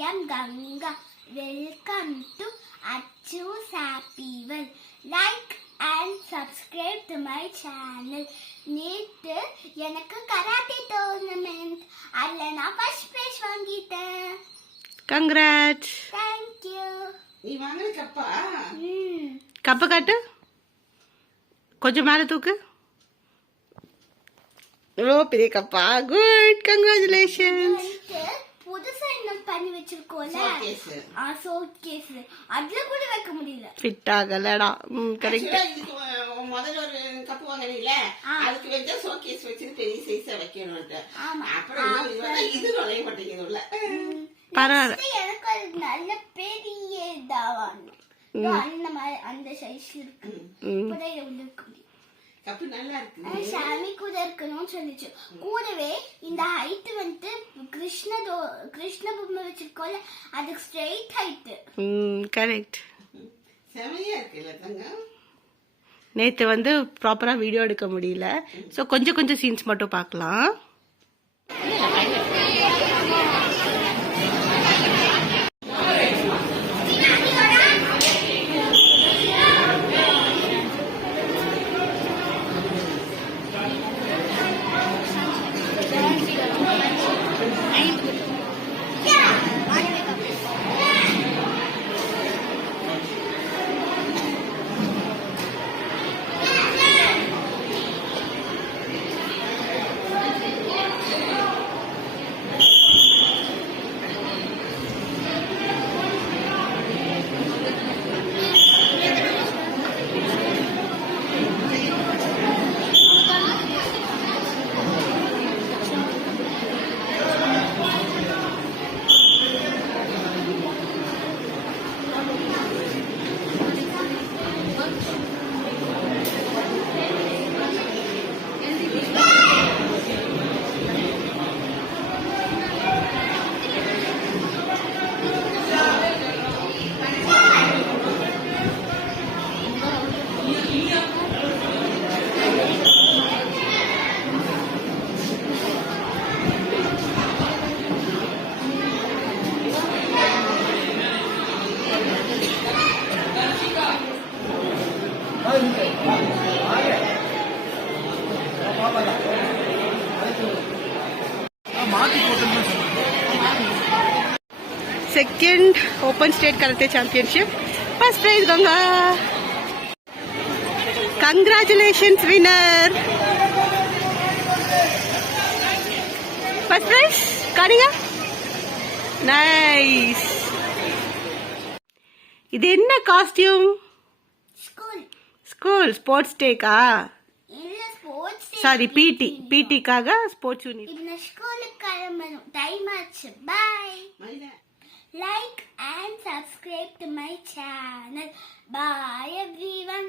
am Ganga. Welcome to Achu's Happy World. Like and subscribe to my channel. நேத்து எனக்கு karate tournament அதுல நான் first prize வாங்கிட்டேன். Congrats. Thank you. நீ வாங்குற கப்பா? கப்ப காட்டு. கொஞ்சம் மேல தூக்கு. ஓ பெரிய கப்பா. குட். கங்க்ராச்சுலேஷன்ஸ். புதுசா என்ன பண்ணி வச்சிருக்கோம்ல சோகேஸ் அதுல கூட வைக்க முடியல. ஃபிட் ஆகலடா. கரெக்ட். முதல்ல ஒரு கப் வாங்குறீல அதுக்கு வெச்ச ஷோகேஸ் வச்சு பெரிய சைஸா வைக்கணும்னு. அப்புறம் இது நுழைய மாட்டேங்குது உள்ள. பரவாயில்ல. எனக்கு அது நல்ல பெரிய தாவான் அந்த மாதிரி அந்த சைஸ் இருக்கு. இப்போதான் உள்ள இருக்கு. கப்பு நல்லா இருக்கு. சாமி கூட இருக்கணும்னு சொல்லிச்சு. கூடவே இந்த ஹைட் வந்து கிருஷ்ண பொம்மை வச்சிருக்கோம்ல அதுக்கு ஸ்ட்ரெயிட் ஹைட். கரெக்ட். செமையா இருக்குல்ல தங்கம். நேத்து வந்து ப்ராப்பரா வீடியோ எடுக்க முடியல. சோ கொஞ்சம் கொஞ்சம் சீன்ஸ் மட்டும் பார்க்கலாம். Second Open State Karate Championship. First prize Ganga. Congratulations winner. First prize Karinga. Nice. இது என்ன காஸ்டியூம்? ஸ்கூல் ஸ்போர்ட்ஸ் டேக்கா? இல்ல ஸ்போர்ட்ஸ் டே. சாரி பிடிக்காக ஸ்போர்ட்ஸ் யூனிட். இந்த ஸ்கூலுக்கு கிளம்பணும். டைம் ஆச்சு. Bye. Like and subscribe to my channel. Bye everyone.